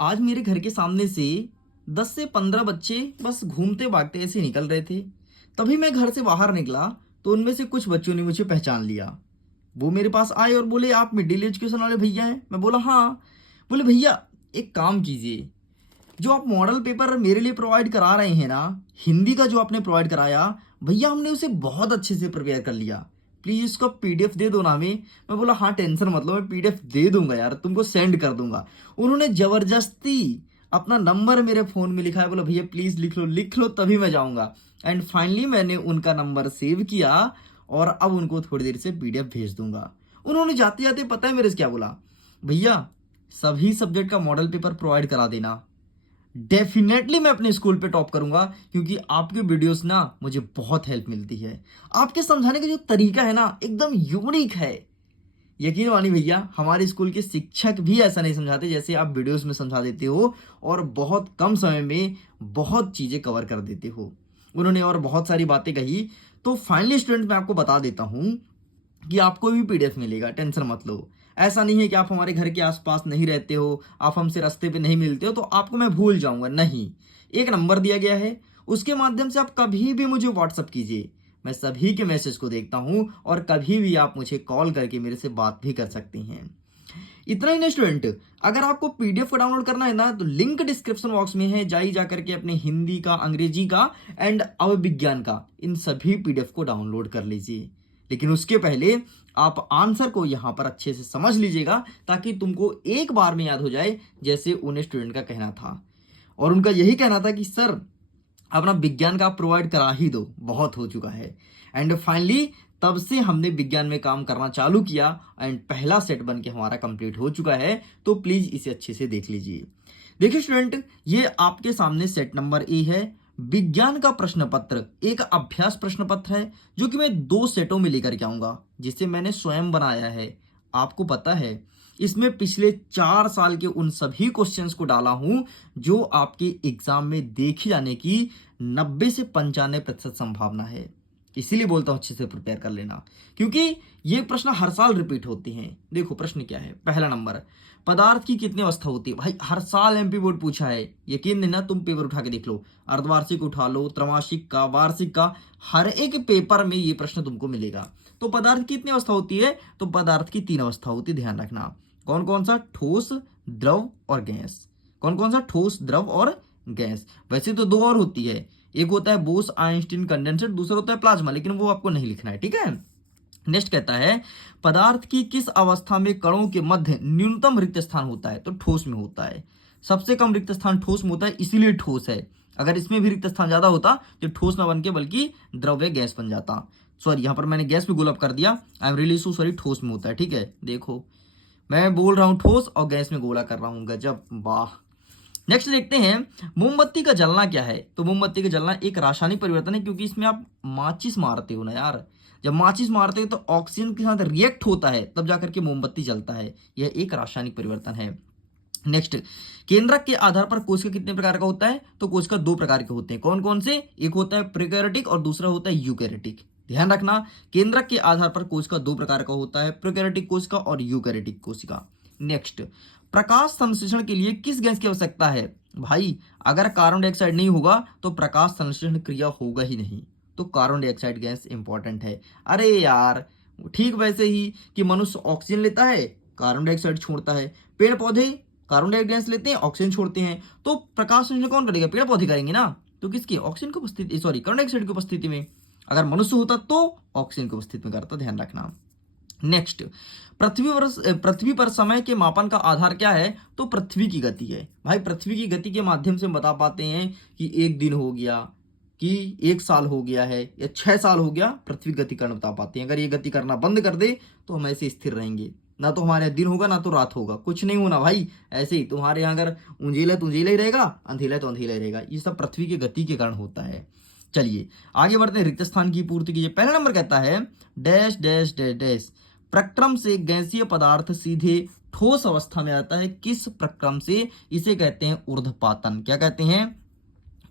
आज मेरे घर के सामने से 10 से 15 बच्चे बस घूमते भागते ऐसे निकल रहे थे। तभी मैं घर से बाहर निकला तो उनमें से कुछ बच्चों ने मुझे पहचान लिया। वो मेरे पास आए और बोले, आप मिडिल एजुकेशन वाले भैया हैं? मैं बोला हाँ। बोले, भैया एक काम कीजिए, जो आप मॉडल पेपर मेरे लिए प्रोवाइड करा रहे हैं ना, हिंदी का जो आपने प्रोवाइड कराया, भैया हमने उसे बहुत अच्छे से प्रिपेयर कर लिया। प्लीज इसका पीडीएफ दे दो ना हमें। मैं बोला हाँ टेंशन मत लो, मैं पीडीएफ दे दूंगा यार, तुमको सेंड कर दूंगा। उन्होंने जबरदस्ती अपना नंबर मेरे फोन में लिखा है। बोला भैया प्लीज लिख लो तभी मैं जाऊंगा। एंड फाइनली मैंने उनका नंबर सेव किया और अब उनको थोड़ी देर से पीडीएफ भेज दूंगा। उन्होंने जाते जाते पता है मेरे से क्या बोला? भैया सभी सब्जेक्ट का मॉडल पेपर प्रोवाइड करा देना, डेफिनेटली मैं अपने स्कूल पे टॉप करूंगा, क्योंकि आपके वीडियोस ना मुझे बहुत हेल्प मिलती है। आपके समझाने का जो तरीका है ना एकदम यूनिक है। यकीन मानिए भैया, हमारे स्कूल के शिक्षक भी ऐसा नहीं समझाते जैसे आप वीडियोस में समझा देते हो, और बहुत कम समय में बहुत चीजें कवर कर देते हो। उन्होंने और बहुत सारी बातें कही। तो फाइनली स्टूडेंट मैं आपको बता देता हूं कि आपको भी पीडीएफ मिलेगा, टेंशन मत लो। ऐसा नहीं है कि आप हमारे घर के आसपास नहीं रहते हो, आप हमसे रास्ते पे नहीं मिलते हो तो आपको मैं भूल जाऊंगा, नहीं। एक नंबर दिया गया है, उसके माध्यम से आप कभी भी मुझे व्हाट्सअप कीजिए। मैं सभी के मैसेज को देखता हूं और कभी भी आप मुझे कॉल करके मेरे से बात भी कर सकते हैं। इतना ही नहीं स्टूडेंट, अगर आपको पीडीएफ को डाउनलोड करना है ना तो लिंक डिस्क्रिप्शन बॉक्स में है, जाइए जा करके अपने हिंदी का, अंग्रेजी का एंड अवविज्ञान का इन सभी पीडीएफ को डाउनलोड कर लीजिए। लेकिन उसके पहले आप आंसर को यहां पर अच्छे से समझ लीजिएगा, ताकि तुमको एक बार में याद हो जाए, जैसे उन्हें स्टूडेंट का कहना था। और उनका यही कहना था कि सर अपना विज्ञान का आप प्रोवाइड करा ही दो, बहुत हो चुका है। एंड फाइनली तब से हमने विज्ञान में काम करना चालू किया एंड पहला सेट बन के हमारा कंप्लीट हो चुका है। तो प्लीज इसे अच्छे से देख लीजिए। देखिए स्टूडेंट, ये आपके सामने सेट नंबर ए है। विज्ञान का प्रश्न पत्र एक अभ्यास प्रश्न पत्र है, जो कि मैं 2 सेटों में लेकर के आऊंगा, जिसे मैंने स्वयं बनाया है। आपको पता है, इसमें पिछले 4 साल के उन सभी क्वेश्चंस को डाला हूं जो आपके एग्जाम में देखे जाने की 90 से 95% संभावना है। इसीलिए बोलता हूं अच्छे से प्रिपेयर कर लेना, क्योंकि ये प्रश्न हर साल रिपीट होते हैं। देखो प्रश्न क्या है, पहला नंबर, पदार्थ की कितनी अवस्था होती है? भाई हर साल एमपी बोर्ड पूछा है, यकीन नहीं ना, तुम पेपर उठा के देख लो, अर्धवार्षिक उठा लो, त्रैमासिक का, वार्षिक का, हर एक पेपर में ये प्रश्न तुमको मिलेगा। तो पदार्थ की कितनी अवस्था होती है? तो पदार्थ की 3 अवस्था होती है, ध्यान रखना। कौन कौन सा? ठोस, द्रव और गैस। कौन कौन सा? ठोस, द्रव और गैस। वैसे तो 2 और होती है, एक होता है बोस आइंस्टीन कंडेंसर, दूसरा होता है प्लाज्मा, लेकिन वो आपको नहीं लिखना है, ठीक है। नेक्स्ट कहता है, पदार्थ की किस अवस्था में कणों के मध्य न्यूनतम रिक्त स्थान होता है? तो ठोस में होता है। सबसे कम रिक्त स्थान ठोस में होता है, इसीलिए ठोस है। अगर इसमें भी रिक्त स्थान ज्यादा होता तो ठोस ना बन के बल्कि द्रव्य गैस बन जाता। सॉरी, यहां पर मैंने गैस भी गोलअप कर दिया, I am really so sorry. ठोस में होता है, ठीक है। देखो मैं बोल रहा हूं ठोस और गैस में गोला कर रहा हूं, गजब, वाह। नेक्स्ट देखते हैं, मोमबत्ती का जलना क्या है? तो मोमबत्ती का जलना एक रासायनिक परिवर्तन है, क्योंकि इसमें आप माचिस मारते हो ना यार। जब माचिस मारते हो तो ऑक्सीजन के साथ रिएक्ट होता है, तब जाकर के मोमबत्ती जलता है। यह एक रासायनिक परिवर्तन है। नेक्स्ट, केंद्रक के आधार पर कोशिका कितने प्रकार का होता है? तो कोशिका 2 प्रकार के होते हैं। कौन कौन से? एक होता है प्रोकैरियोटिक और दूसरा होता है यूकैरियोटिक। ध्यान रखना, केंद्रक के आधार पर कोशिका 2 प्रकार का होता है, प्रोकैरियोटिक कोशिका और यूकैरियोटिक कोशिका। नेक्स्ट, प्रकाश संश्लेषण के लिए किस गैस की आवश्यकता है? भाई अगर कार्बन डाइऑक्साइड नहीं होगा तो प्रकाश संश्लेषण क्रिया होगा ही नहीं, तो कार्बन डाइऑक्साइड गैस इंपॉर्टेंट है। अरे यार, ठीक वैसे ही कि मनुष्य ऑक्सीजन लेता है, कार्बन डाइऑक्साइड छोड़ता है, पेड़ पौधे कार्बन डाइऑक्साइड गैस लेते हैं, ऑक्सीजन छोड़ते हैं, तो प्रकाश संश्लेषण कौन करेगा? पेड़ पौधे करेंगे ना। तो किसकी? ऑक्सीजन की उपस्थिति, सॉरी कार्बन डाइऑक्साइड की उपस्थिति में। अगर मनुष्य होता तो ऑक्सीजन की उपस्थिति में करता, ध्यान रखना। नेक्स्ट, पृथ्वी पर समय के मापन का आधार क्या है? तो पृथ्वी की गति है। भाई पृथ्वी की गति के माध्यम से हम बता पाते हैं कि 1 दिन हो गया, कि 1 साल हो गया है, या 6 साल हो गया। पृथ्वी गति करना बता पाते हैं। अगर ये गति करना बंद कर दे तो हम ऐसे स्थिर रहेंगे, ना तो हमारे दिन होगा ना तो रात होगा, कुछ नहीं होना भाई। ऐसे ही तुम्हारे यहाँ अगर उंजीला तो उंजीला ही रहेगा, अंधेला तो अंधेला ही रहेगा। ये सब पृथ्वी की गति के कारण होता है। चलिए आगे बढ़ते हैं, रिक्त स्थान की पूर्ति कीजिए। पहला नंबर कहता है, डैश डैश डैश डैश प्रक्रम से गैसीय पदार्थ सीधे ठोस अवस्था में आता है। किस प्रक्रम से? इसे कहते हैं ऊर्ध्वपातन। क्या कहते हैं?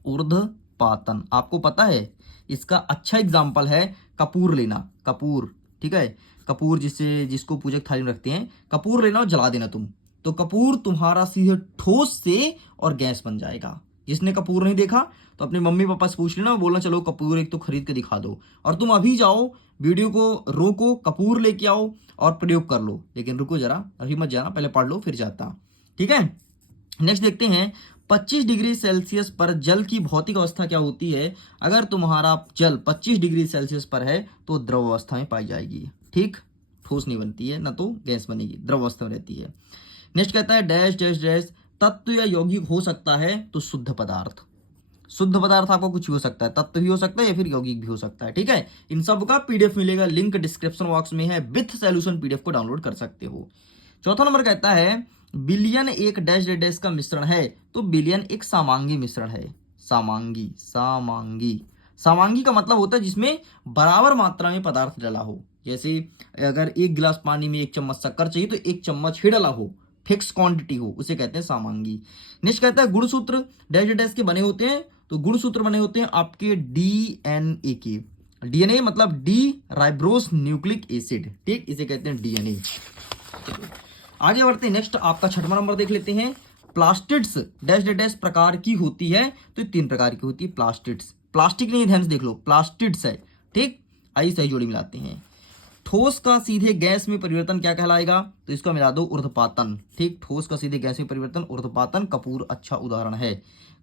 ऊर्ध्वपातन। आपको पता है, इसका अच्छा एग्जाम्पल है कपूर लेना। कपूर, ठीक है, कपूर जिसको पूजक थाली में रखते हैं, कपूर लेना और जला देना तुम, तो कपूर तुम्हारा सीधे ठोस से और गैस बन जाएगा। जिसने कपूर नहीं देखा तो अपने मम्मी पापा से पूछ लेना, बोलना चलो कपूर एक तो खरीद के दिखा दो, और तुम अभी जाओ वीडियो को रोको, कपूर लेके आओ और प्रयोग कर लो। लेकिन रुको जरा, अभी मत जाना, पहले पढ़ लो फिर जाता। ठीक है, नेक्स्ट देखते हैं 25 डिग्री सेल्सियस पर जल की भौतिक अवस्था क्या होती है। अगर तुम्हारा जल 25 डिग्री सेल्सियस पर है तो द्रव अवस्था में पाई जाएगी। ठीक, ठोस नहीं बनती है, ना तो गैस बनेगी, द्रव अवस्था में रहती है। नेक्स्ट कहता है डैश डैश डैश तत्व या यौगिक हो सकता है तो शुद्ध पदार्थ। शुद्ध पदार्थ आपको कुछ भी हो सकता है, तत्व भी हो सकता है या फिर यौगिक भी हो सकता है। ठीक है, इन सब का पीडीएफ मिलेगा, लिंक डिस्क्रिप्शन बॉक्स में है, विथ सॉल्यूशन पीडीएफ को डाउनलोड कर सकते हो। चौथा नंबर कहता है बिलियन एक डैश डैश का मिश्रण है तो बिलियन एक समांगी मिश्रण है। समांगी, समांगी, समांगी का मतलब होता है जिसमें बराबर मात्रा में पदार्थ डला हो। जैसे अगर एक गिलास पानी में 1 चम्मच शक्कर चाहिए तो 1 चम्मच ही डला हो, फिक्स क्वांटिटी हो, उसे कहते हैं समांगी। नेक्स्ट कहता है गुणसूत्र डैश डैश के बने होते हैं तो गुणसूत्र बने होते हैं आपके डीएनए के। डीएनए मतलब डी राइब्रोस न्यूक्लिक एसिड। ठीक, इसे कहते हैं डीएनए। आगे बढ़ते हैं, नेक्स्ट आपका 6वां नंबर देख लेते हैं। प्लास्टिड्स डैश डैश प्रकार की होती है तो 3 प्रकार की होती है प्लास्टिड्स। प्लास्टिक नहीं, ध्यान से देख लो, प्लास्टिड्स है। ठीक, आइए सही जोड़ी मिलाते हैं। ठोस का सीधे गैस में परिवर्तन क्या कहलाएगा, तो इसका मिला दो ऊर्ध्वपातन। ठीक, ठोस का सीधे गैस में परिवर्तन ऊर्ध्वपातन, कपूर अच्छा उदाहरण है।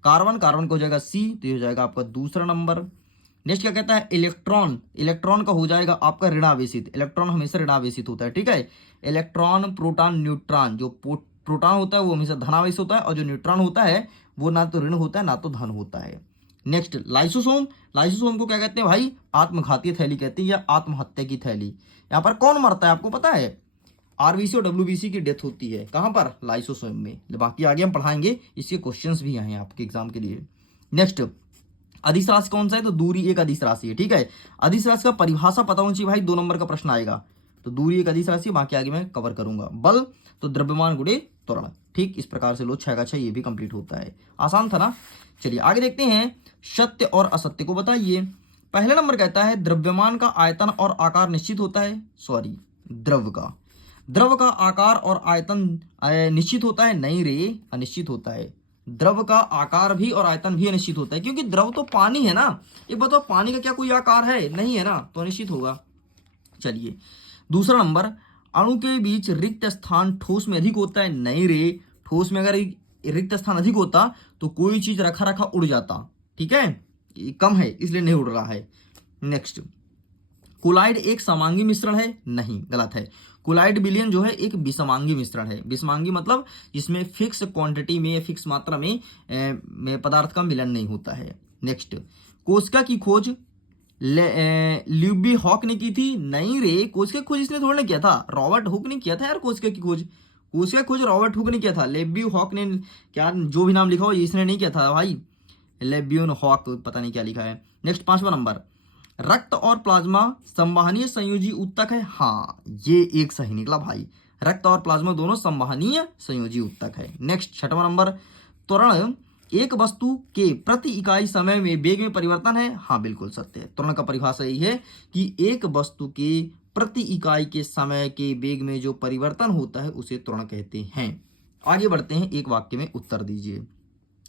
कार्बन, कार्बन का हो जाएगा सी, तो ये हो जाएगा आपका दूसरा नंबर। नेक्स्ट क्या कहता है इलेक्ट्रॉन, इलेक्ट्रॉन का हो जाएगा आपका ऋणावेशित। इलेक्ट्रॉन हमेशा ऋणावेशित होता है। ठीक है, इलेक्ट्रॉन, प्रोटॉन, न्यूट्रॉन। जो प्रोटॉन होता है वो हमेशा धनावेशित होता है और जो न्यूट्रॉन होता है वो ना तो ऋण होता है ना तो धन होता है। नेक्स्ट लाइसोसोम, लाइसोसोम को क्या कहते हैं भाई, आत्मघाती थैली कहते हैं या आत्महत्या की थैली। यहाँ पर कौन मरता है आपको पता है, आरबीसी और डब्ल्यूबीसी की डेथ होती है कहां पर, लाइसोसोम में। बाकी आगे हम पढ़ाएंगे, इसके क्वेश्चंस भी हैं आपके एग्जाम के लिए। नेक्स्ट अदिश राशि कौन सा है, तो दूरी एक अदिश राशि है। ठीक है, अदिश राशि का परिभाषा पता होनी चाहिए भाई, 2 नंबर का प्रश्न आएगा। तो दूरी एक अदिश राशि, बाकी आगे मैं कवर करूंगा। बल तो द्रव्यमान गुणे त्वरण। ठीक, इस प्रकार से लो 6 का 6 ये भी कंप्लीट होता है। आसान था ना। चलिए आगे देखते हैं, सत्य और असत्य को बताइए। पहला नंबर कहता है द्रव्यमान का आयतन और आकार निश्चित होता है। सॉरी, द्रव का आकार और आयतन निश्चित होता है। नहीं रे, अनिश्चित होता है। द्रव का आकार भी और आयतन भी अनिश्चित होता है, क्योंकि द्रव तो पानी है ना। एक बताओ, पानी का क्या कोई आकार है, नहीं है ना, तो अनिश्चित होगा। चलिए दूसरा नंबर, अणु के बीच रिक्त स्थान ठोस में अधिक होता है। नहीं रे, ठोस में अगर रिक्त स्थान अधिक होता तो कोई चीज रखा रखा उड़ जाता। ठीक है, कम है इसलिए नहीं उड़ रहा है। नेक्स्ट, कोलाइड एक समांगी मिश्रण है। नहीं, गलत है। कोलाइड विलयन जो है एक विषमांगी मिश्रण है। विषमांगी मतलब जिसमें फिक्स क्वांटिटी में, फिक्स मात्रा में पदार्थ का मिलन नहीं होता है। नेक्स्ट, कोशिका की खोज ल्यूबी हॉक ने की थी। नहीं रे, कोशिका की खोज इसने थोड़ा ना किया था, रॉबर्ट हुक ने किया था यार। कोशिका की खोज, कोशिका की खोज रॉबर्ट हुक ने किया था। लेब्यू हॉक ने, क्या जो भी नाम लिखा हो इसने नहीं किया था भाई। लेब्यून हॉक पता नहीं क्या लिखा है। नेक्स्ट 5वां नंबर, रक्त और प्लाज्मा संवहनीय संयोजी ऊतक है। हाँ, ये एक सही निकला भाई, रक्त और प्लाज्मा दोनों संवहनीय संयोजी ऊतक है। नेक्स्ट 6वां नंबर, त्वरण एक वस्तु के प्रति इकाई समय में वेग में परिवर्तन है। हाँ बिल्कुल सत्य है। त्वरण का परिभाषा यही है कि एक वस्तु के प्रति इकाई के समय के वेग में जो परिवर्तन होता है उसे त्वरण कहते हैं। आगे बढ़ते हैं, एक वाक्य में उत्तर दीजिए।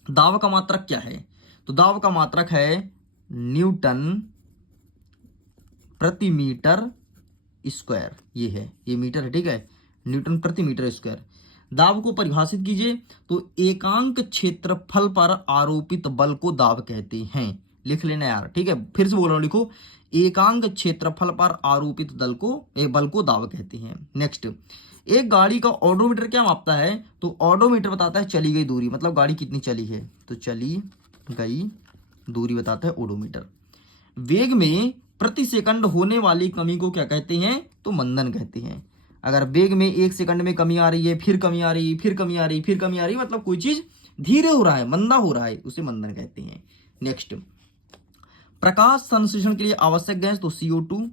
दाब का मात्रक क्या है, तो दाब का मात्रक है न्यूटन प्रति मीटर स्क्वायर। ये है, ये मीटर है। ठीक है, न्यूटन प्रति मीटर स्क्वायर। दाब को परिभाषित कीजिए, तो एकांक क्षेत्रफल पर आरोपित बल को दाब कहते हैं। लिख लेना यार। ठीक है, फिर से बोल रहा हूं, लिखो, एकांक क्षेत्रफल पर आरोपित बल को दाब कहते हैं। नेक्स्ट, एक गाड़ी का ऑडोमीटर क्या मापता है, तो ऑडोमीटर बताता है चली गई दूरी, मतलब गाड़ी कितनी चली है, तो चली गई दूरी बताता है ऑडोमीटर। वेग में प्रति सेकंड होने वाली कमी को क्या कहते हैं, तो मंदन कहते हैं। अगर वेग में 1 सेकंड में कमी आ रही है, फिर कमी आ रही है, फिर कमी आ रही है, फिर कमी आ रही है, मतलब कोई चीज धीरे हो रहा है, मंदा हो रहा है, उसे मंदन कहते हैं। नेक्स्ट, प्रकाश संश्लेषण के लिए आवश्यक गैस, तो CO2।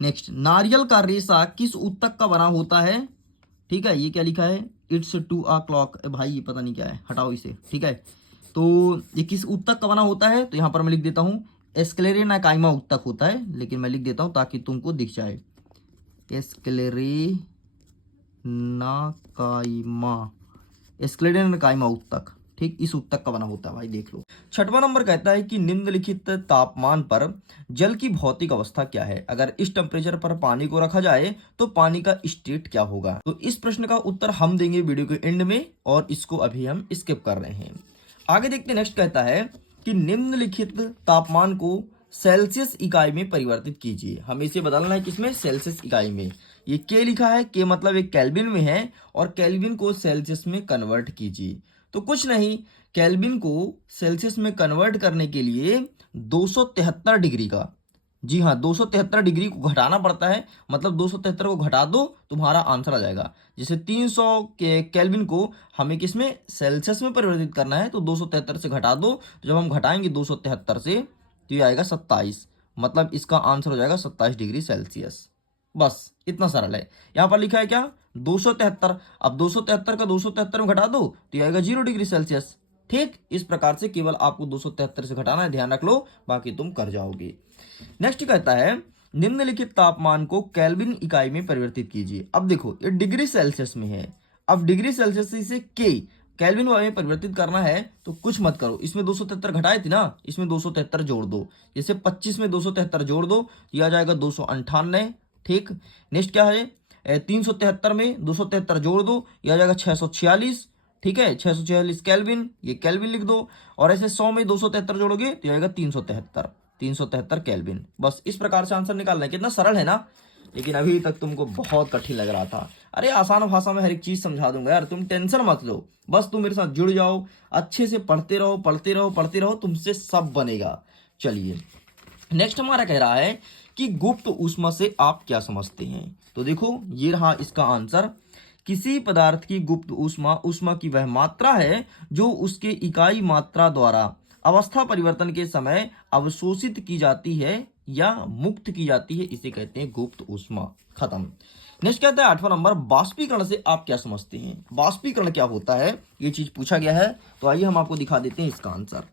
नेक्स्ट, नारियल का रेशा किस ऊतक का बना होता है। ठीक है, ये क्या लिखा है, इट्स टू अ क्लॉक। भाई ये पता नहीं क्या है, हटाओ इसे। ठीक है, तो ये किस ऊतक का बना होता है, तो यहां पर मैं लिख देता हूं एस्क्लेरेनाकाइमा ऊतक होता है, लेकिन मैं लिख देता हूं ताकि तुमको दिख जाए। एस्क्लेरेनाकाइमा एस्क्लेडेन कायमा उत्तक, ठीक इस उत्तक का बना होता है भाई, देख लो। छठवां नंबर कहता है कि निम्नलिखित तापमान पर जल की भौतिक अवस्था क्या है, अगर इस टेम्परेचर पर पानी को रखा जाए तो पानी का स्टेट क्या होगा। तो इस प्रश्न का उत्तर हम देंगे वीडियो के एंड में, और इसको अभी हम स्किप कर रहे हैं। आगे देखते, नेक्स्ट कहता है कि निम्नलिखित तापमान को सेल्सियस इकाई में परिवर्तित कीजिए। हमें इसे बदलना है किसमें, सेल्सियस इकाई में। ये के लिखा है, के मतलब एक केल्विन में है, और केल्विन को सेल्सियस में कन्वर्ट कीजिए। तो कुछ नहीं, केल्विन को सेल्सियस में कन्वर्ट करने के लिए 273 डिग्री का, जी हाँ 273 डिग्री को घटाना पड़ता है, मतलब 273 को घटा दो तुम्हारा आंसर आ जाएगा। जैसे 300 के केल्विन को हमें किसमें, सेल्सियस में परिवर्तित करना है, तो 273 से घटा दो, तो जब हम घटाएंगे 273 से तो ये आएगा 27, मतलब इसका आंसर हो जाएगा 27 डिग्री सेल्सियस। बस इतना सरल है। यहाँ पर लिखा है क्या, 273, अब 273 का 273 में घटा दो तो ये आएगा 0 डिग्री सेल्सियस। ठीक, इस प्रकार से केवल आपको 273 से घटाना है, ध्यान रख लो, बाकी तुम कर जाओगे। नेक्स्ट कहता है निम्नलिखित तापमान को केल्विन इकाई में परिवर्तित कीजिए। अब देखो ये डिग्री सेल्सियस में है, अब डिग्री सेल्सियस से केल्विन में परिवर्तित करना है, तो कुछ मत करो, इसमें 273 घटाए थे ना, इसमें 273 जोड़ दो, जैसे 25 में 273 जोड़ दो, यह आ जाएगा 298। ठीक, नेक्स्ट क्या है, 373 में 273 जोड़ दो, यह आ जाएगा 646। ठीक है, 646 केल्विन, ये केल्विन लिख दो, और ऐसे 100 में 273 जोड़ोगे तो आएगा 373 केल्विन। बस इस प्रकार से आंसर निकालना है। कितना सरल है ना, लेकिन अभी तक तुमको बहुत कठिन लग रहा था। अरे आसान भाषा में हर एक चीज समझा दूंगा यार, तुम टेंशन मत लो, बस तुम मेरे साथ जुड़ जाओ, अच्छे से पढ़ते रहो पढ़ते रहो पढ़ते रहो, तुमसे सब बनेगा। चलिए नेक्स्ट हमारा कह रहा है कि गुप्त ऊष्मा से आप क्या समझते हैं। तो देखो ये रहा इसका आंसर, किसी पदार्थ की गुप्त ऊष्मा ऊष्मा की वह मात्रा है जो उसके इकाई मात्रा द्वारा अवस्था परिवर्तन के समय अवशोषित की जाती है या मुक्त की जाती है, इसे कहते हैं गुप्त ऊष्मा। खत्म। नेक्स्ट कहता है 8वां नंबर, बाष्पीकरण से आप क्या समझते हैं। बाष्पीकरण क्या होता है, ये चीज पूछा गया है, तो आइए हम आपको दिखा देते हैं इसका आंसर।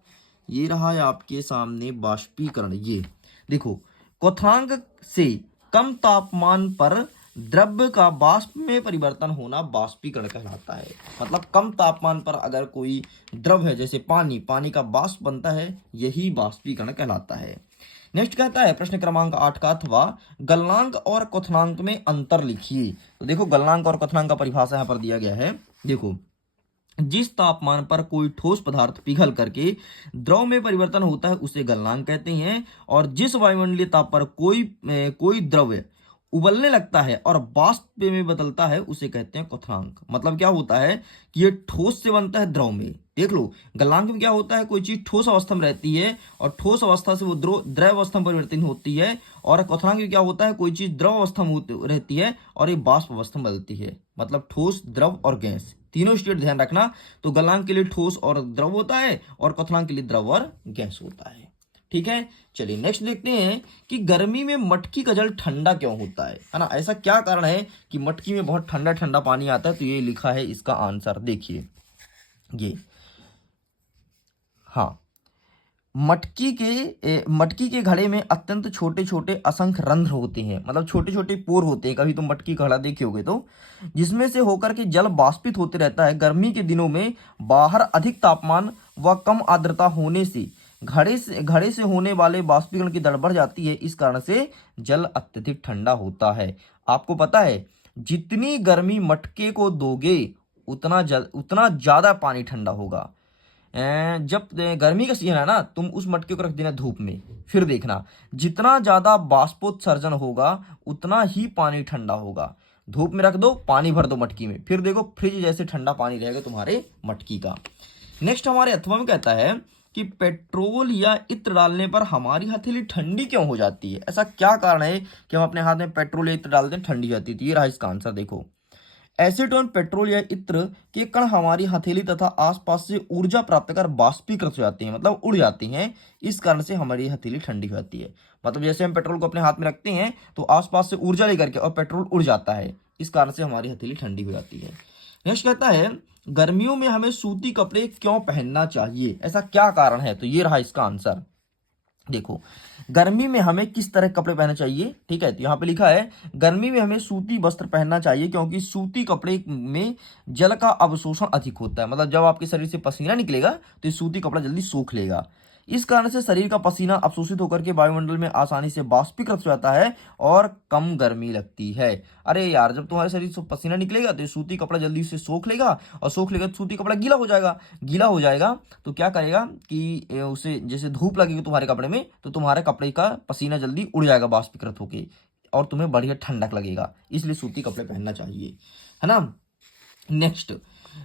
ये रहा है आपके सामने बाष्पीकरण। ये देखो, क्वथनांक से कम तापमान पर द्रव्य का वाष्प में परिवर्तन होना बाष्पीकरण कहलाता है। मतलब कम तापमान पर अगर कोई द्रव है, जैसे पानी, पानी का वाष्प बनता है, यही बाष्पीकरण कहलाता है। नेक्स्ट कहता है प्रश्न क्रमांक 8 का, अथवा गलनांक और क्वथनांक में अंतर लिखिए। तो देखो गलनांक और क्वथनांक का परिभाषा यहाँ पर दिया गया है। देखो, जिस तापमान पर कोई ठोस पदार्थ पिघल करके द्रव में परिवर्तन होता है उसे गलनांक कहते हैं, और जिस वायुमंडलीय ताप पर कोई द्रव्य उबलने लगता है और वाष्प में बदलता है उसे कहते हैं क्वथनांक। मतलब क्या होता है कि ये ठोस से बनता है द्रव में। देख लो, गलनांक में क्या होता है, कोई चीज ठोस अवस्था में रहती है और ठोस अवस्था से वो द्रव अवस्था में परिवर्तित होती है, और क्वथनांक में क्या होता है, कोई चीज द्रव अवस्था में रहती है और ये वाष्प अवस्था में बदलती है। मतलब ठोस, द्रव और गैस, तीनों स्टेट ध्यान रखना। तो गलनांक के लिए ठोस और द्रव होता है, और क्वथनांक के लिए द्रव और गैस होता है। ठीक है, चलिए नेक्स्ट देखते हैं कि गर्मी में मटकी का जल ठंडा क्यों होता है ना। ऐसा क्या कारण है कि मटकी में बहुत ठंडा ठंडा पानी आता है। तो ये लिखा है इसका आंसर, देखिए ये, हाँ, मटकी के घड़े में अत्यंत छोटे छोटे असंख्य रंध्र होते हैं, मतलब छोटे छोटे पोर होते हैं। कभी तुम मटकी का घड़ा देखे होगे तो, जिसमें से होकर के जल वाष्पित होते रहता है। गर्मी के दिनों में बाहर अधिक तापमान व कम आर्द्रता होने से घड़े से होने वाले बाष्पीकरण की दर बढ़ जाती है। इस कारण से जल अत्यधिक ठंडा होता है। आपको पता है, जितनी गर्मी मटके को दोगे उतना ज्यादा पानी ठंडा होगा। जब गर्मी का सीजन है ना, तुम उस मटके को रख देना धूप में, फिर देखना जितना ज्यादा बाष्पोत्सर्जन होगा उतना ही पानी ठंडा होगा। धूप में रख दो, पानी भर दो मटकी में, फिर देखो फ्रिज जैसे ठंडा पानी रहेगा तुम्हारे मटकी का। नेक्स्ट हमारे अथवा में कहता है कि पेट्रोल या इत्र डालने पर हमारी हथेली ठंडी क्यों हो जाती है। ऐसा क्या कारण है कि हम अपने हाथ में पेट्रोल या इत्र डालते हैं, ठंडी जाती है। तो ये रहा इसका आंसर। देखो, एसीटोन, पेट्रोल या इत्र के कण हमारी हथेली तथा आसपास से ऊर्जा प्राप्त कर बाष्पीकृत हो जाते हैं, मतलब उड़ जाती हैं। इस कारण से हमारी हथेली ठंडी हो जाती है। मतलब जैसे हम पेट्रोल को अपने हाथ में रखते हैं तो आसपास से ऊर्जा लेकर के और पेट्रोल उड़ जाता है, इस कारण से हमारी हथेली ठंडी हो जाती है। नेक्स्ट कहता है, गर्मियों में हमें सूती कपड़े क्यों पहनना चाहिए, ऐसा क्या कारण है। तो ये रहा इसका आंसर। देखो, गर्मी में हमें किस तरह के कपड़े पहनने चाहिए, ठीक है। तो यहाँ पे लिखा है गर्मी में हमें सूती वस्त्र पहनना चाहिए क्योंकि सूती कपड़े में जल का अवशोषण अधिक होता है। मतलब जब आपके शरीर से पसीना निकलेगा तो ये सूती कपड़ा जल्दी सूख लेगा। इस कारण से शरीर का पसीना अवशोषित होकर के वायुमंडल में आसानी से बाष्पीकृत हो जाता है और कम गर्मी लगती है। अरे यार, जब तुम्हारे शरीर से पसीना निकलेगा तो ये सूती कपड़ा जल्दी से सोख लेगा, और सोख लेगा तो सूती कपड़ा गीला हो जाएगा। गीला हो जाएगा तो क्या करेगा कि उसे जैसे धूप लगेगी तुम्हारे कपड़े में तो तुम्हारे कपड़े का पसीना जल्दी उड़ जाएगा बाष्पीकृत होके, और तुम्हें बढ़िया ठंडक लगेगा। इसलिए सूती कपड़े पहनना चाहिए, है ना। नेक्स्ट,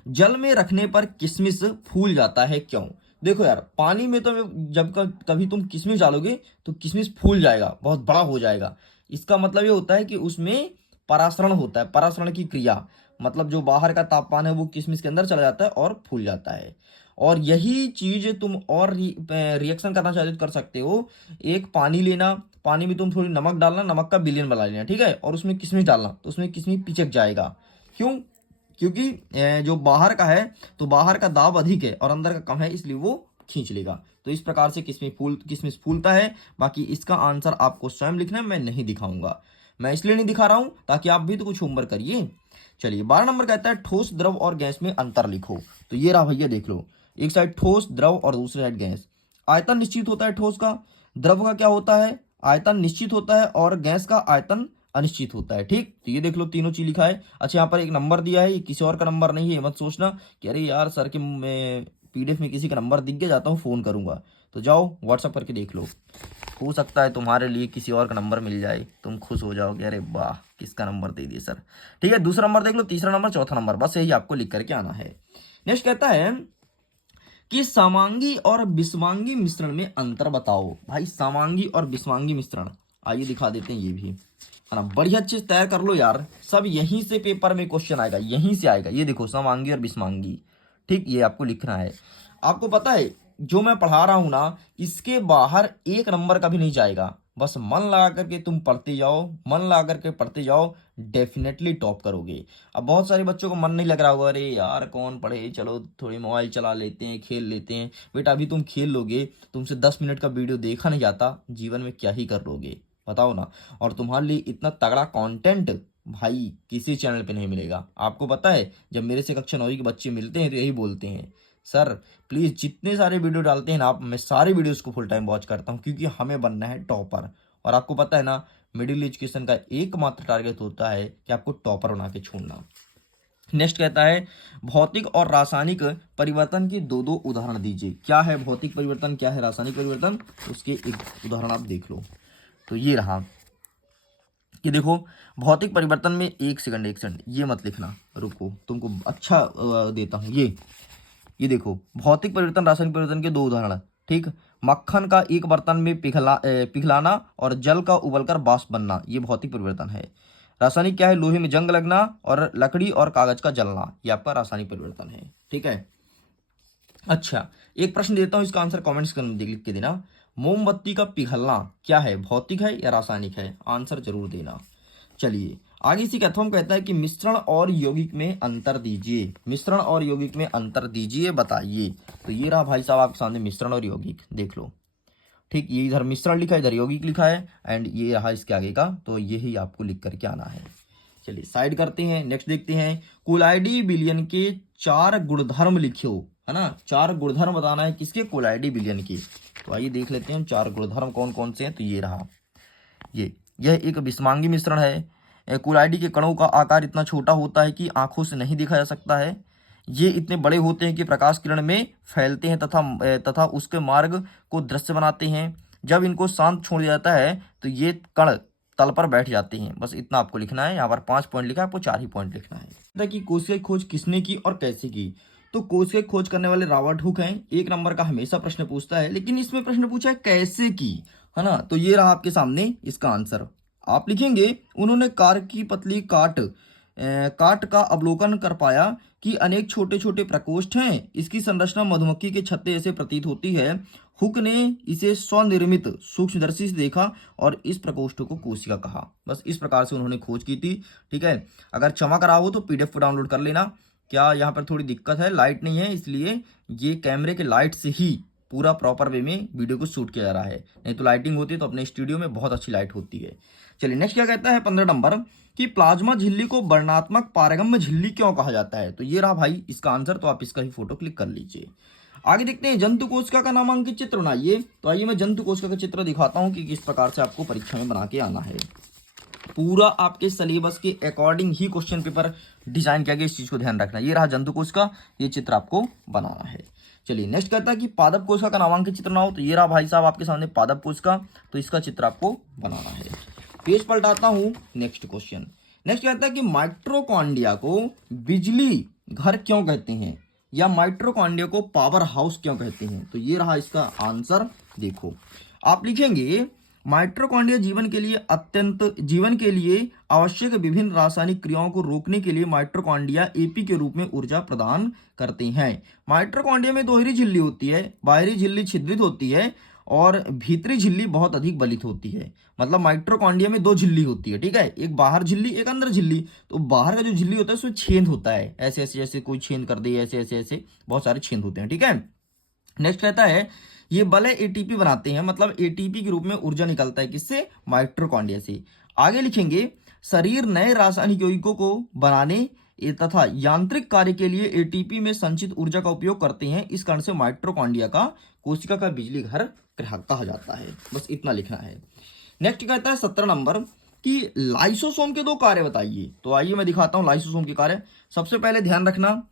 जल में रखने पर किशमिश फूल जाता है क्यों। देखो यार, पानी में तो जब कभी तुम किशमिश डालोगे तो किशमिश फूल जाएगा, बहुत बड़ा हो जाएगा। इसका मतलब ये होता है कि उसमें परासरण होता है, परासरण की क्रिया, मतलब जो बाहर का तापमान है वो किशमिश के अंदर चला जाता है और फूल जाता है। और यही चीज तुम और रिएक्शन करना चाहते हो तो कर सकते हो। एक पानी लेना, पानी में तुम थोड़ी नमक डालना, नमक का विलयन बना लेना, ठीक है, और उसमें किशमिश डालना, तो उसमें किशमिश पिचक जाएगा। क्यों? क्योंकि जो बाहर का है तो बाहर का दाब अधिक है और अंदर का कम है, इसलिए वो खींच लेगा। तो इस प्रकार से किशमिश फूलता है। बाकी इसका आंसर आपको स्वयं लिखना है, मैं नहीं दिखाऊंगा। मैं इसलिए नहीं दिखा रहा हूं ताकि आप भी तो कुछ होमवर्क करिए। चलिए, 12 नंबर कहता है ठोस द्रव और गैस में अंतर लिखो। तो ये रहा भैया, देख लो, एक साइड ठोस द्रव और दूसरी साइड गैस। आयतन निश्चित होता है ठोस का, द्रव का क्या होता है, आयतन निश्चित होता है, और गैस का आयतन अनिश्चित होता है। ठीक, तो ये देख लो, तीनों चीज लिखा है। अच्छा, यहाँ पर एक नंबर दिया है, ये किसी और का नंबर नहीं है, मत सोचना कि अरे यार सर के पीडीएफ में किसी का नंबर दिख गया, जाता हूँ फोन करूंगा। तो जाओ व्हाट्सअप करके देख लो, हो सकता है तुम्हारे लिए किसी और का नंबर मिल जाए, तुम खुश हो जाओगे, अरे वाह किसका नंबर दे दिए सर। ठीक है, दूसरा नंबर देख लो, तीसरा नंबर, चौथा नंबर, बस यही आपको लिख करके आना है। नेक्स्ट कहता है कि समांगी और विषमांगी मिश्रण में अंतर बताओ। भाई, समांगी और विषमांगी मिश्रण, आइए दिखा देते हैं ये भी, है ना। बढ़िया चीज तैयार कर लो यार, सब यहीं से पेपर में क्वेश्चन आएगा, यहीं से आएगा। ये देखो, समांगी और विषमांगी, ठीक, ये आपको लिखना है। आपको पता है जो मैं पढ़ा रहा हूं ना, इसके बाहर एक नंबर का भी नहीं जाएगा। बस मन लगा करके तुम पढ़ते जाओ, मन लगा करके पढ़ते जाओ, डेफिनेटली टॉप करोगे। अब बहुत सारे बच्चों को मन नहीं लग रहा होगा, अरे यार कौन पढ़े, चलो थोड़ी मोबाइल चला लेते हैं, खेल लेते हैं। बेटा, अभी तुम खेल लोगे, तुमसे 10 मिनट का वीडियो देखा नहीं जाता, जीवन में क्या ही कर लोगे, बताओ ना। और तुम्हारे लिए इतना तगड़ा कंटेंट भाई किसी चैनल पे नहीं मिलेगा। आपको पता है, जब मेरे से कक्षा 9 के बच्चे मिलते हैं तो यही बोलते हैं, सर प्लीज जितने सारे वीडियो डालते हैं ना आप, मैं सारे वीडियोस को फुल टाइम वॉच करता हूँ, क्योंकि हमें बनना है टॉपर। और आपको पता है ना, मिडिल एजुकेशन का एकमात्र टारगेट होता है कि आपको टॉपर बना के छोड़ना। नेक्स्ट कहता है भौतिक और रासायनिक परिवर्तन के दो दो उदाहरण दीजिए। क्या है भौतिक परिवर्तन, क्या है रासायनिक परिवर्तन, उसके एक उदाहरण आप देख लो। तो ये रहा कि देखो, भौतिक परिवर्तन में, एक सेकंड ये मत लिखना, रुको, तुमको अच्छा देता हूँ। ये देखो, भौतिक परिवर्तन रासायनिक परिवर्तन के दो उदाहरण, ठीक। मक्खन का एक बर्तन में पिघलाना और जल का उबलकर वाष्प बनना, ये भौतिक परिवर्तन है। रासायनिक क्या है, लोहे में जंग लगना और लकड़ी और कागज का जलना, ये आपका रासायनिक परिवर्तन है, ठीक है। अच्छा, एक प्रश्न देता हूँ, इसका आंसर कमेंट्स कर लिख के देना। मोमबत्ती का पिघलना क्या है, भौतिक है या रासायनिक है, आंसर जरूर देना। चलिए आगे, इसी का कहता है कि मिश्रण और यौगिक में अंतर दीजिए। मिश्रण और यौगिक में अंतर दीजिए, बताइए। तो ये रहा भाई साहब आपके सामने मिश्रण और यौगिक, देख लो, ठीक। ये इधर मिश्रण लिखा है, इधर यौगिक लिखा है, एंड ये रहा इसके आगे का, तो यही आपको लिख करके आना है। चलिए साइड करते हैं, नेक्स्ट देखते हैं। कोलाइडी विलयन के 4 गुणधर्म लिखियो, है ना। 4 गुणधर्म बताना है, किसके, कोलाइडी विलयन के। तो आइए देख लेते हैं 4 गुणधर्म कौन कौन से हैं। तो ये रहा, यह एक विषमांगी मिश्रण है। कोलाइडी के कणों का आकार इतना छोटा होता है कि आंखों से नहीं देखा जा सकता है। ये इतने बड़े होते हैं कि प्रकाश किरण में फैलते हैं तथा उसके मार्ग को दृश्य बनाते हैं। जब इनको शांत छोड़ दिया जाता है तो ये कण तल पर बैठ जाते हैं। बस इतना आपको लिखना है। यहाँ पर 5 पॉइंट लिखा है, आपको 4 ही पॉइंट लिखना है। कि कोशिका की खोज किसने की और कैसे की। तो कोशिका की खोज करने वाले रॉबर्ट हुक हैं। 1 नंबर का हमेशा प्रश्न पूछता है, लेकिन इसमें प्रश्न पूछा है कैसे की, है ना। तो ये रहा आपके सामने इसका आंसर, आप लिखेंगे उन्होंने कार की पतली काट का अवलोकन कर पाया कि अनेक छोटे छोटे प्रकोष्ठ हैं। इसकी संरचना मधुमक्खी के छत्ते जैसे प्रतीत होती है। हुक ने इसे स्वनिर्मित सूक्ष्मदर्शी से देखा और इस प्रकोष्ठ को कोशिका कहा। बस इस प्रकार से उन्होंने खोज की थी, ठीक है। अगर क्षमा करा हो तो पीडीएफ को डाउनलोड कर लेना। क्या यहाँ पर थोड़ी दिक्कत है, लाइट नहीं है, इसलिए ये कैमरे के लाइट से ही पूरा प्रॉपर वे में वीडियो को शूट किया जा रहा है, नहीं तो लाइटिंग होती है तो अपने स्टूडियो में बहुत अच्छी लाइट होती है। चलिए नेक्स्ट क्या कहता है 15 नंबर कि प्लाज्मा झिल्ली को वर्णात्मक पारगम्य झिल्ली क्यों कहा जाता है। तो ये रहा भाई इसका आंसर, तो आप इसका ही फोटो क्लिक कर लीजिए। आगे देखते हैं जंतु कोशिका का नामांकित चित्र बनाइए। तो आइए मैं जंतु कोशिका का चित्र दिखाता हूं कि किस प्रकार से आपको परीक्षा में बना के आना है। पूरा आपके सिलेबस के अकॉर्डिंग ही क्वेश्चन पेपर डिजाइन किया गया, इस चीज को ध्यान रखना। ये रहा जंतु कोशिका, ये चित्र आपको बनाना है। चलिए नेक्स्ट कहता है कि पादप कोशिका का नामांकित चित्र ना हो। तो ये रहा भाई साहब आपके सामने पादप कोशिका, तो इसका चित्र आपको बनाना है। पेज पलटाता हूं, नेक्स्ट क्वेश्चन। नेक्स्ट कहता है कि माइटोकॉन्ड्रिया को बिजली घर क्यों कहते हैं, या माइटोकॉन्ड्रिया को पावर हाउस क्यों कहते हैं। तो ये रहा इसका आंसर। देखो आप लिखेंगे माइटोकॉन्ड्रिया जीवन के लिए आवश्यक विभिन्न रासायनिक क्रियाओं को रोकने के लिए माइटोकॉन्ड्रिया एपी के रूप में ऊर्जा प्रदान करते हैं। माइटोकॉन्ड्रिया में दोहरी झिल्ली होती है, बाहरी झिल्ली छिद्रित होती है और भीतरी झिल्ली बहुत अधिक बलित होती है। मतलब माइटोकॉन्ड्रिया में दो झिल्ली होती है, ठीक है, एक बाहर झिल्ली एक अंदर झिल्ली। तो बाहर का जो झिल्ली होता है उसमें छेद होता है, ऐसे ऐसे जैसे कोई छेद कर दे, ऐसे ऐसे ऐसे बहुत सारे छेद होते हैं, ठीक है। नेक्स्ट कहता है ये बले एटीपी बनाते हैं, मतलब एटीपी के रूप में ऊर्जा निकलता है किससे, माइटोकॉन्ड्रिया से। आगे लिखेंगे शरीर नए रासायनिक यौगिकों को बनाने तथा यांत्रिक कार्य के लिए एटीपी में संचित ऊर्जा का उपयोग करते हैं। इस कारण से माइटोकॉन्ड्रिया का कोशिका का बिजली घर कहा जाता है। बस इतना लिखना है। नेक्स्ट कहता है 17 नंबर कि लाइसोसोम के दो कार्य बताइए। तो आइए मैं दिखाता हूं लाइसोसोम के कार्य। सबसे पहले ध्यान रखना,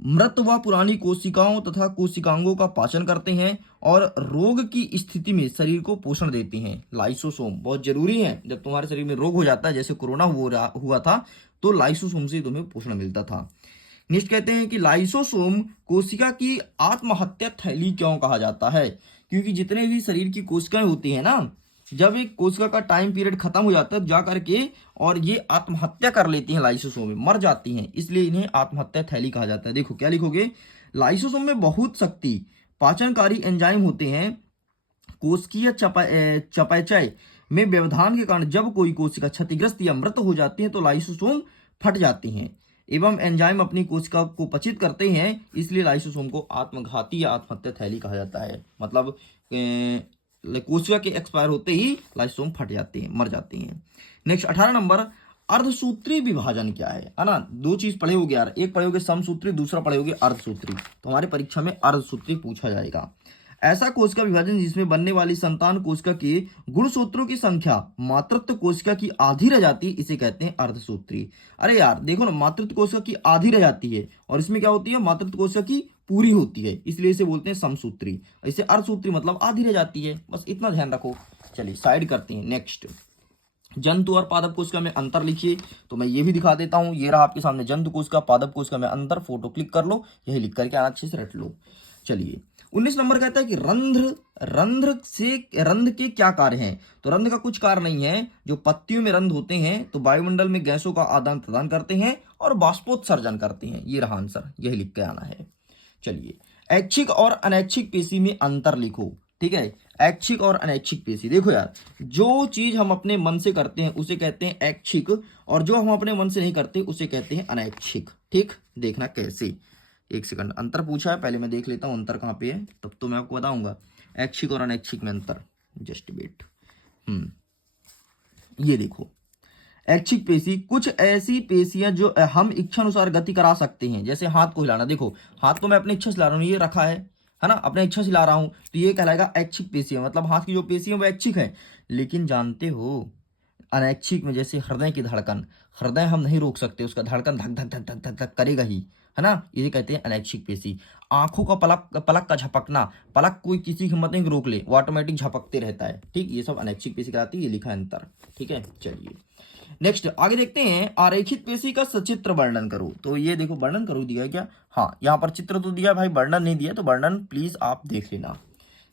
मृत व पुरानी कोशिकाओं तथा कोशिकांगों का पाचन करते हैं और रोग की स्थिति में शरीर को पोषण देते हैं। लाइसोसोम बहुत जरूरी है। जब तुम्हारे शरीर में रोग हो जाता है, जैसे कोरोना हुआ था, तो लाइसोसोम से तुम्हें पोषण मिलता था। नेक्स्ट कहते हैं कि लाइसोसोम कोशिका की आत्महत्या थैली क्यों कहा जाता है। क्योंकि जितने भी शरीर की कोशिकाएं होती है ना, जब एक कोशिका का टाइम पीरियड खत्म हो जाता है जा करके और ये आत्महत्या कर लेती हैं, लाइसोसोम में मर जाती हैं, इसलिए इन्हें आत्महत्या थैली कहा जाता है। देखो क्या लिखोगे, लाइसोसोम में बहुत शक्ति पाचनकारी एंजाइम होते हैं। कोशिकीय चयापचय में व्यवधान के कारण जब कोई कोशिका क्षतिग्रस्त या मृत हो जाती है तो लाइसोसोम फट जाती हैं एवं एंजाइम अपनी कोशिका को पचित करते हैं, इसलिए लाइसोसोम को आत्मघाती या आत्महत्या थैली कहा जाता है। मतलब कोशिका के एक्सपायर होते ही लाइसोसोम फट जाते हैं, मर जाते हैं। नेक्स्ट 18 नंबर, अर्धसूत्री विभाजन क्या है ना। दो चीज पढ़े होगे यार, एक पढ़े होगे समसूत्री, दूसरा पढ़े होगे अर्धसूत्री। तो हमारे परीक्षा में अर्धसूत्री पूछा जाएगा। ऐसा कोशिका विभाजन जिसमें बनने वाली संतान कोशिका के गुणसूत्रों की संख्या मातृत्व कोशिका की आधी रह जाती है, इसे कहते हैं अर्धसूत्री। अरे यार देखो ना, मातृत्व कोशिका की आधी रह जाती है और इसमें क्या होती है, मातृत्व कोशिका की पूरी होती है, इसलिए इसे बोलते हैं समसूत्री। इसे अर्धसूत्री मतलब आधी रह जाती है। बस इतना ध्यान रखो। चलिए साइड करते हैं। नेक्स्ट, जंतु और पादप कोशिका में अंतर लिखिए। तो मैं ये भी दिखा देता हूं, ये रहा आपके सामने जंतु कोशिका, पादप कोशिका में अंतर। फोटो क्लिक कर लो, यही लिख करके आना, अच्छे से रट लो। चलिए 19 नंबर कहता है कि रंध्र के क्या कार्य हैं। तो रंध्र का कुछ कार्य नहीं है। जो पत्तियों में रंध्र होते हैं तो वायुमंडल में गैसों का आदान प्रदान करते हैं और बाष्पोत्सर्जन करते हैं। ये रहा आंसर, यही लिख के आना है। चलिए ऐच्छिक और अनैच्छिक पेशी में अंतर लिखो, ठीक है। ऐच्छिक और अनैच्छिक पेशी, देखो यार, जो चीज हम अपने मन से करते हैं उसे कहते हैं ऐच्छिक और जो हम अपने मन से नहीं करते उसे कहते हैं अनैच्छिक। ठीक, देखना कैसे। एक सेकंड, अंतर पूछा है, पहले मैं देख लेता हूं अंतर कहां पे है, तब तो मैं आपको बताऊंगा ऐच्छिक और अनैच्छिक में अंतर। Just wait. ये देखो, ऐच्छिक पेशी कुछ ऐसी पेशियां जो हम इच्छा अनुसार गति करा सकते हैं, जैसे हाथ को हिलाना। देखो हाथ को मैं अपनी इच्छा से ला रहा हूँ, ये रखा है ना, अपने इच्छा से ला रहा हूं, तो ये कहलाएगा ऐच्छिक पेशियां। मतलब हाथ की जो पेशी है वो ऐच्छिक है। लेकिन जानते हो अनैच्छिक में जैसे हृदय की धड़कन, हृदय हम नहीं रोक सकते, उसका धड़कन धक धक धक धक धक धक करेगा ही, है ना, इसे कहते हैं अनैच्छिक पेशी। आंखों का पलक का झपकना, पलक कोई किसी हिम्मत नहीं रोक ले, वो ऑटोमेटिक झपकते रहता है। ठीक, ये सब अनैच्छिक पेशी कहलाती है। ये लिखा है अंतर, ठीक है। चलिए नेक्स्ट आगे देखते हैं, आरेखित पेशी का सचित्र वर्णन करो। तो ये देखो वर्णन करो दिया है क्या, हाँ यहाँ पर चित्र तो दिया है भाई, वर्णन नहीं दिया, तो वर्णन प्लीज आप देख लेना।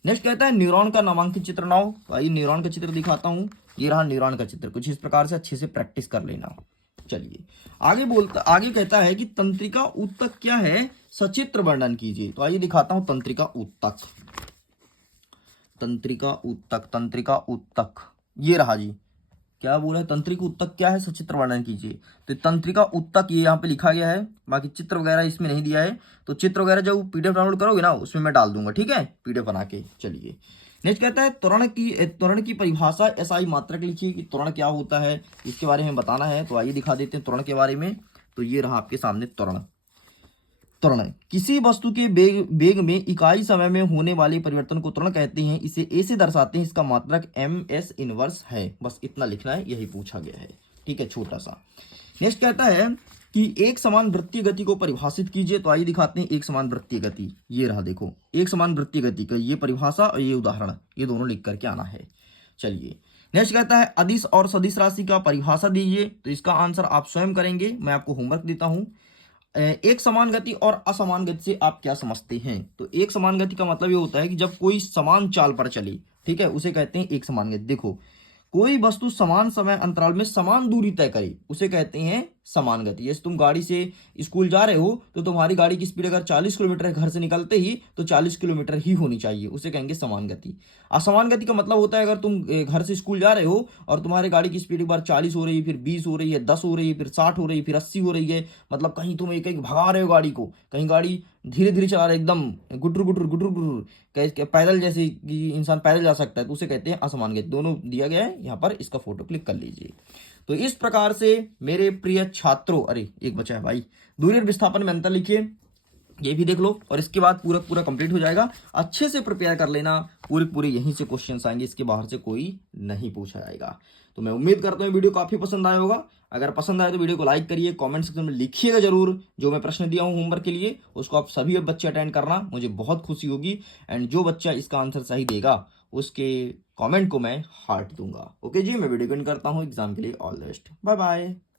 नेक्स्ट कहता है न्यूरॉन का नामांकित चित्र बनाओ। भाई न्यूरॉन का चित्र दिखाता हूं, ये रहा न्यूरॉन का चित्र, कुछ इस प्रकार से अच्छे से प्रैक्टिस कर लेना। चलिए आगे कहता है कि तंत्रिका ऊतक क्या है, सचित्र वर्णन कीजिए। तो आइए दिखाता हूं तंत्रिका ऊतक। तंत्रिका ऊतक, तंत्रिका ऊतक ये रहा जी, क्या बोला है, तंत्रिका उत्तक क्या है, सचित्र वर्णन कीजिए। तो तंत्रिका उत्तक ये यहाँ पे लिखा गया है, बाकी चित्र वगैरह इसमें नहीं दिया है। तो चित्र वगैरह जब पीडीएफ डाउनलोड करोगे ना उसमें मैं डाल दूंगा, ठीक है, पीडीएफ बना के। चलिए नेक्स्ट कहता है त्वरण की परिभाषा एसआई मात्रक लिखिए कि त्वरण क्या होता है, इसके बारे में बताना है। तो आइए दिखा देते हैं त्वरण के बारे में। तो ये रहा आपके सामने त्वरण। त्वरण किसी वस्तु के वेग में इकाई समय में होने वाले परिवर्तन को त्वरण कहते हैं। इसे ए से दर्शाते हैं, इसका मात्रक एम एस इनवर्स है। बस इतना लिखना है, यही पूछा गया है, ठीक है, छोटा सा। नेक्स्ट कहता है कि एक समान वृत्तीय गति को परिभाषित कीजिए। तो आइए दिखाते हैं एक समान वृत्तीय गति। ये रहा देखो, एक समान वृत्तीय गति का ये परिभाषा और ये उदाहरण, ये दोनों लिख करके आना है। चलिए नेक्स्ट कहता है अदिश और सदिश राशि का परिभाषा दीजिए। तो इसका आंसर आप स्वयं करेंगे, मैं आपको होमवर्क देता हूं। एक समान गति और असमान गति से आप क्या समझते हैं। तो एक समान गति का मतलब ये होता है कि जब कोई समान चाल पर चले, ठीक है, उसे कहते हैं एक समान गति। देखो कोई वस्तु समान समय अंतराल में समान दूरी तय करे उसे कहते हैं समान गति। जैसे तुम गाड़ी से स्कूल जा रहे हो तो तुम्हारी गाड़ी की स्पीड अगर 40 किलोमीटर है घर से निकलते ही, तो 40 किलोमीटर ही होनी चाहिए, उसे कहेंगे समान गति। असमान गति का मतलब होता है अगर तुम घर से स्कूल जा रहे हो और तुम्हारी गाड़ी की स्पीड एक बार 40 हो रही है, फिर 20 हो रही है, 10 हो रही है, फिर 60 हो रही है, फिर 80 हो रही है, मतलब कहीं तुम एक एक भगा रहे हो गाड़ी को, कहीं गाड़ी धीरे धीरे चला रहे एकदम गुटर गुटर गुटर गुटर, पैदल जैसे कि इंसान पैदल जा सकता है, तो उसे कहते हैं असमान गति। दोनों दिया गया है यहाँ पर, इसका फोटो क्लिक कर लीजिए। तो इस प्रकार से मेरे प्रिय छात्रों, अरे एक बचा है भाई, दूरी और विस्थापन में अंतर लिखिए, ये भी देख लो और इसके बाद पूरा पूरा कंप्लीट हो जाएगा। अच्छे से प्रिपेयर कर लेना, पूरे पूरे यहीं से क्वेश्चंस आएंगे, इसके बाहर से कोई नहीं पूछा जाएगा। तो मैं उम्मीद करता हूँ वीडियो काफी पसंद आया होगा। अगर पसंद आए तो वीडियो को लाइक करिए, कमेंट सेक्शन में लिखिएगा जरूर, जो मैं प्रश्न दिया हूँ होमवर्क के लिए उसको आप सभी बच्चे अटेंड करना, मुझे बहुत खुशी होगी। एंड जो बच्चा इसका आंसर सही देगा उसके कमेंट को मैं हार्ट दूंगा। ओके जी, मैं वीडियो को एंड करता हूँ। एग्जाम के लिए all the best, bye bye.